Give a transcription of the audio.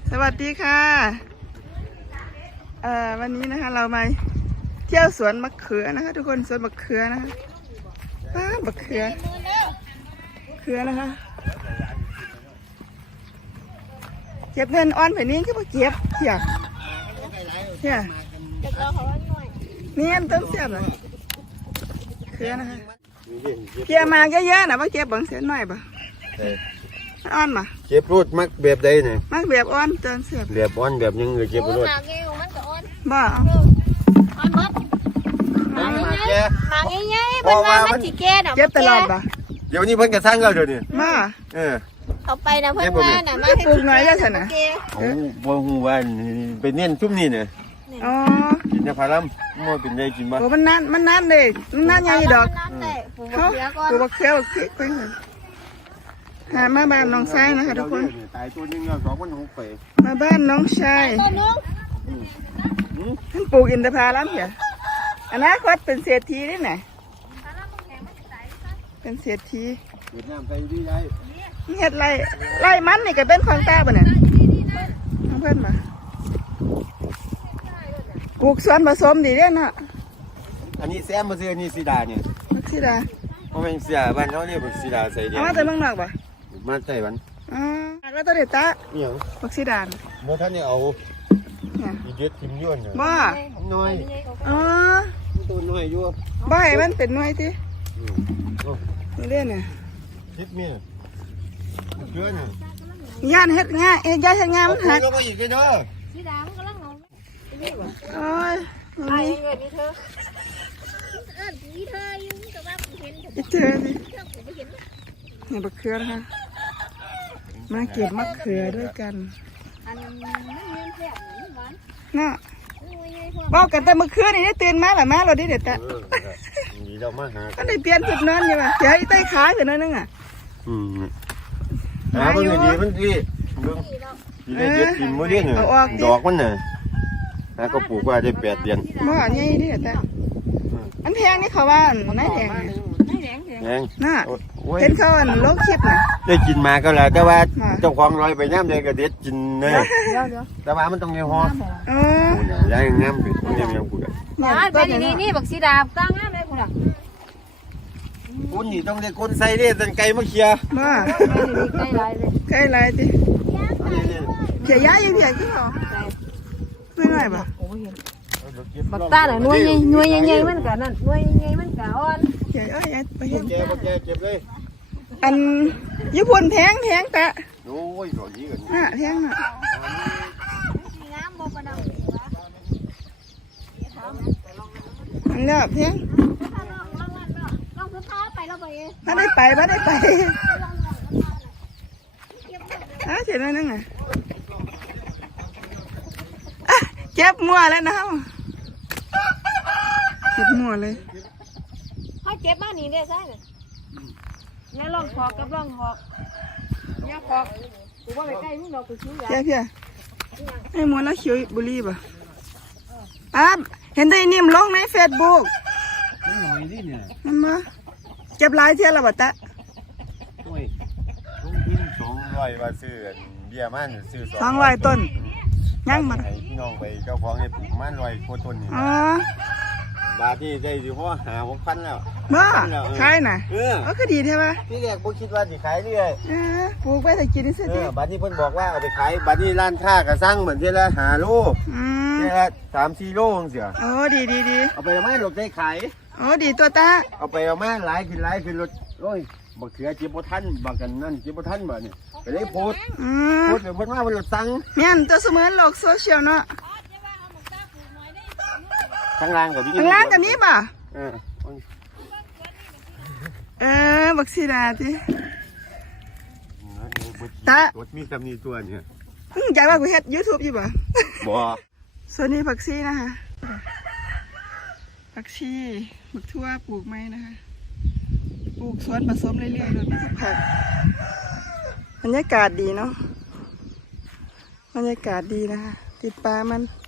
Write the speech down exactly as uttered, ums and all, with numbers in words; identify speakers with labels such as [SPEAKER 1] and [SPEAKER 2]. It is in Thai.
[SPEAKER 1] สวัสดีค่ะเอ่อวันนี้นะคะเรามาเที่ยวสวนมะเขือนะคะทุกคนสวนมะเขือนะคะป้ามะเขือเขือนะคะเก็บเงินอ้อนไปนี้ก็มาเก็บเที่ยเที่ยนี่อันต้นเสียบเลยเขือนะคะเกี่ยมาเยอะๆนะว่าเก็บบังเสียหน่อยปะอ้อนปะ
[SPEAKER 2] เก็บรถมักแบบใดเนี่ย
[SPEAKER 1] มักแบบอ้อนเตินเสียบ
[SPEAKER 2] แบบอ้อนแบบยังเงยเก็บรถ
[SPEAKER 1] บ่
[SPEAKER 3] มาง่ายๆมันว่ามันสิแก่น่ะ
[SPEAKER 1] เก็บตลอดปะ
[SPEAKER 2] เดี๋ยวนี้เพิ่นกระทั่งเราเดี๋ยวนี้
[SPEAKER 1] มา
[SPEAKER 2] เออ
[SPEAKER 3] เอาไปนะเพิ่นว่าน่ะมาให้
[SPEAKER 1] ปลูกหน่อยได้สินะ
[SPEAKER 2] โอ้บ่ฮู้ว่าไปเน้นซุ่มนี่เนี่ย
[SPEAKER 1] อ๋อ
[SPEAKER 2] กินยาพาราบ่เป็นได้กินบ่
[SPEAKER 1] โอ้มันนานมันนานเลยมันนานใหญ่ดอก
[SPEAKER 3] เขา
[SPEAKER 1] ปลูกบักเขียวบักพริกไปเลยหามาบ้านน้องชายนะคะทุกคน
[SPEAKER 2] ตายตัวนึงแล้วสองพันหกไป
[SPEAKER 1] มาบ้านน้องชายท่านปลูกอินทผลัมเหรออนาคตเป็นเศรษฐีได้ไหนเป็นเศรษฐี
[SPEAKER 2] เวียดนามไปดีได้
[SPEAKER 1] เฮ็ดไรไรมันนี่ก็เป็นของตาบ่เนี่ยเพื่อนมาปลูกสวนผสมดีเด้อเนาะ
[SPEAKER 2] อันนี้แซมบ่ซื้ออันนี้สีดาเนี่ย
[SPEAKER 1] สีดา
[SPEAKER 2] บ่แม่นเสียบ้านเฮานี่บ่สีดาใส่เดียว
[SPEAKER 1] มาแต่เมืองนอกบ่
[SPEAKER 2] มาไต้หวัน
[SPEAKER 1] อ๋อแล้วตัวเด็ดตา
[SPEAKER 2] เนี่ย
[SPEAKER 1] บักสีดา
[SPEAKER 2] บ่ทันได้เอาอีเด็ดทิมย้วน
[SPEAKER 1] บ่
[SPEAKER 2] น้อย
[SPEAKER 1] อ๋อ
[SPEAKER 2] ตัวน้อยอยู่
[SPEAKER 1] บ่ให้มันเป็นน้อยตินี่เด้เนี่ย
[SPEAKER 2] เฮ็ดเมียเชื่อน่ะ
[SPEAKER 1] ย่านเฮ็ดง่ายเฮ็ดย่านเฮ็ดงามมันหัก
[SPEAKER 2] แล้วก็อีกเด้อ
[SPEAKER 3] สีดามันกำลังงง
[SPEAKER 1] โอ้ย
[SPEAKER 3] ไอ้เงินนี่เธอเออนี่เธออยู่กับว่าเห็น
[SPEAKER 1] อีเธอนี่นี่บักเขือนะคะมาเก็บมะเขือด้วยกันน่ะบอกกันแต่เมื่อคืนนี่ตื่นมาหรือมาเราดิเด็ดแต่
[SPEAKER 2] ดีเรามาหา
[SPEAKER 1] ก็ได้เปลี่ยนจุดนอนอยู่ว่ะเดี๋ยวไอ้ใต้ขาขึ้นนั่นนึงอ่ะ
[SPEAKER 2] อืมหาเพิ่งดีมันดีเบิ่งดีได้เด็ดกินมื้อนี้เนี่ยดอกมันน่ะหาก็ปลูกว่าได้แปดเดือน
[SPEAKER 1] บ่ใหญ่ดิเด็ดแต่อันแพงนี่เขาว่าไหนแพง
[SPEAKER 2] แพง
[SPEAKER 1] น่ะเห็นเขาอันโลกคลิปน่ะ
[SPEAKER 2] ได้กินมาก็แล้วแต่ว่าเจ้าของลอยไปย่ำใดก็เด็ดกินเนอะแต่ว่ามันต้องเงี้ยฮอ
[SPEAKER 1] เออ
[SPEAKER 2] ยังงามไปมันยังยังกูได้
[SPEAKER 3] เป็นนี่นี่บักสีดาตั้งงามเลยคุณอ่ะ
[SPEAKER 2] คุณนี่ต้องได้คนใส่เด้ตันไก่มาเคีย
[SPEAKER 1] มา
[SPEAKER 3] ใกล้ไรเลย
[SPEAKER 1] ใกล้ไรดิเขียย้ายยังเขียกี่หรอไม่ไรบ่
[SPEAKER 3] บักตาหน่อยหน่วยหน่วยใหญ่ๆมันกะนั่นหน่วยใหญ่ๆมันกะอ่อน
[SPEAKER 1] เขียเอ้ยไปเห็น
[SPEAKER 2] เจ็บเจ็บเจ็บเลย
[SPEAKER 1] อันญี่ปุ่นแพงแพงแต่
[SPEAKER 2] โอ้ยดอกนี้กัน
[SPEAKER 1] น่ะแพงน่ะอันเนี้ยแพงถ้าได้ไปถ้าได้ไปอ่ะเห็นไหมนั่งไงเจ็บมัวแล้วนะเจ็บมัวเลย
[SPEAKER 3] เขาเจ็บบ้านนี้ได้ใช่ไหมเนี่ยลองหอกกับลองหอกเนี่ยหอกกูว่าไปใกล้มึงเราไปชิวยา
[SPEAKER 1] เพี้ยเพี้ยไอ้มัวแล้วเขียวบุรีป่ะอ่ะเห็นได้นิ่มลงในเฟซบุ๊กนั่นมาเจ็บหลายเที่ยวแล้วบ่ตะ
[SPEAKER 2] โอ้ยลงทุนสองร้อยว่าซื้อเบี้ยมันซื้อ
[SPEAKER 1] สองร้อยต้นยังมัน
[SPEAKER 2] ให้พี่น้องไปเจ้าของเนี่ยปลูกมันร้อยโคต้นนี่
[SPEAKER 1] อ๋อบ
[SPEAKER 2] าทนี่ได้อยู่เพราะหาหกพันแล้ว
[SPEAKER 1] บ้าขายน่ะ
[SPEAKER 2] เออ
[SPEAKER 1] ก็ดีใช่ไหม
[SPEAKER 2] พี่แรกผมคิดว่าจะขายเรื่อย
[SPEAKER 1] เออปลูกไปแต่กินนี่สิ
[SPEAKER 2] เออบาทนี้เพิ่นบอกว่าเอาไปขายบาทนี้ร้านค้ากระซังเหมือนที่ละหาโล
[SPEAKER 1] อืม
[SPEAKER 2] ที่ละสามสี่โลเสีย
[SPEAKER 1] โอ้ดีดีดี
[SPEAKER 2] เอาไปเอามาหลบได้ขาย
[SPEAKER 1] โอ้ดีตัวตา
[SPEAKER 2] เอาไปเอามาหลายขึ้นหลายขึ้นรถโอ้ยบักเขือเจ็บบ่ทันบักกันนั่นเจ็บบ่ทันบ่เนี่ยไปเลยโพสโพสเดี๋ยวเพิ่นว่าเพิ่นรถสั่ง
[SPEAKER 1] แม่นตัวเสมือนโลกโซเชียลเนาะ
[SPEAKER 2] ข้างล่างกับ
[SPEAKER 1] ข้างล่างกับนี้ป่ะ
[SPEAKER 2] เออ
[SPEAKER 1] เออบักซีดาทีตาร
[SPEAKER 2] ถมีคำนี้ตัวเนี่ย
[SPEAKER 1] อยากว่ากูเฮ็ดยูทูบอยู่ป่ะ
[SPEAKER 2] บ่
[SPEAKER 1] ส่วนนี้ผักชีนะคะผักชีบักทั่วปลูกไหมนะคะปลูกสวนผสมเรื่อยๆโดยไม่ต้องผักบรรยากาศดีเนาะบรรยากาศดีนะคะติดปลามัน